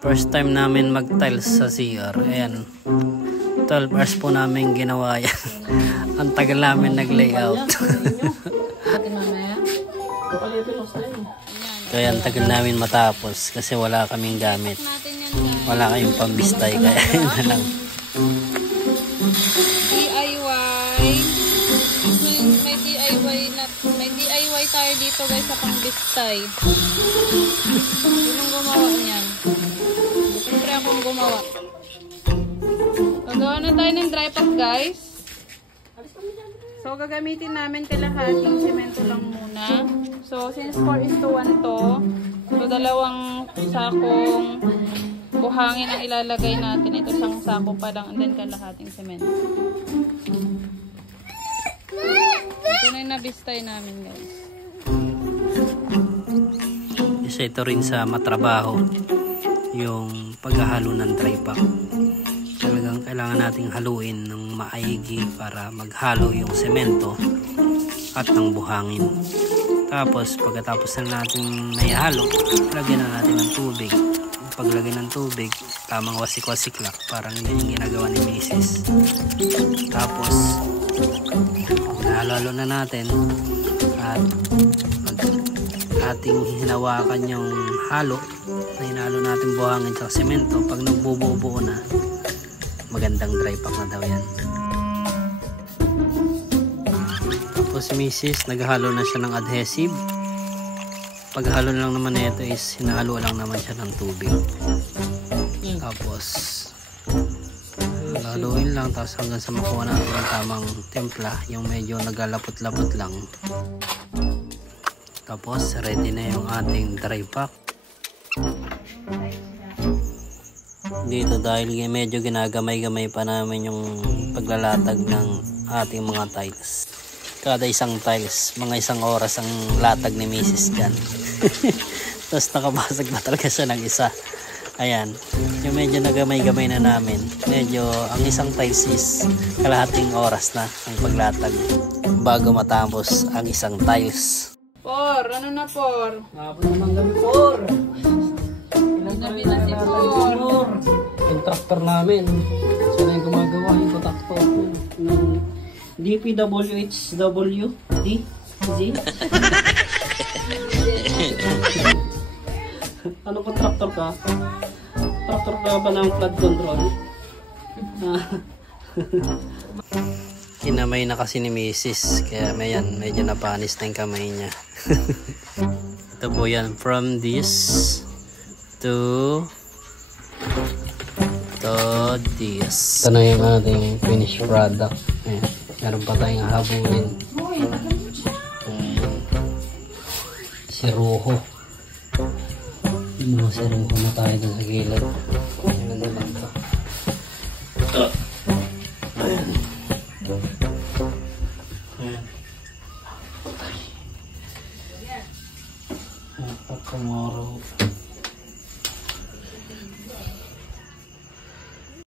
First time namin mag-tiles sa CR. Ayan. 12 hours po namin ginawa yan. Ang tagal namin nag-layout. Kaya ang tagal namin matapos kasi wala kaming gamit. Wala kayong pambistay kaya yun na lang. DIY. May DIY tayo dito guys sa pambistay. Sinong gumawa niyan? Siyempre akong gumawa. Gagawa na tayo ng dry pack guys. So gagamitin namin kalahating semento lang muna. So since 4:1 to, so dalawang sakong buhangin ang ilalagay natin. Ito isang sako pa lang and then kalahating semento. Ito na yung nabistay namin guys. Isa ito rin sa matrabaho yung paghahalo ng dry pack. Talagang kailangan nating haluin ng maigi para maghalo yung semento at ng buhangin. Tapos pagkatapos na natin naihalo, lagyan na natin ng tubig. Paglagay ng tubig, tamang wasik-wasik lang, parang yun yung ginagawa ni Mrs. Tapos halo na natin at ating hinawakan yung halo na hinalo natin buhangin sa semento. Pag nagbubuo na, magandang dry pack na daw yan. Tapos si Mrs. naghalo na siya ng adhesive. Paghalo lang naman na ito is hinahalo lang naman siya ng tubig. Tapos haluin lang tapos hanggang sa makuha natin ang tamang timpla, yung medyo nagalapot-lapot lang. Tapos ready na yung ating dry pack. Dito dahil medyo ginagamay-gamay pa namin yung paglalatag ng ating mga tiles. Kada isang tiles, mga isang oras ang latag ni Mrs. dyan. Tapos nakabasag na talaga siya ng isa. Ayan, yung medyo nagamay-gamay na namin. Medyo ang isang tiles is kalahating oras na ang paglatag bago matapos ang isang tiles. Por, ano na por? Hapon naman kami por. Sinabi na si por. Yung tractor namin, siya na yung gumagawa yung tractor ng DPWHW DZ. Ano po tractor ka? Tractor ka ba ng flood control? Kinamay na kasi ni Mrs. Kaya medyo napanis na yung kamay niya. Ito po yan. From this to this. Ito na yung ating finished product. Ayan. Meron pa tayong habulin. Si Rojo. Si Rojo na tayo dun sa gilid. Ayan naman ito. Ayan. Ayan. Tomorrow.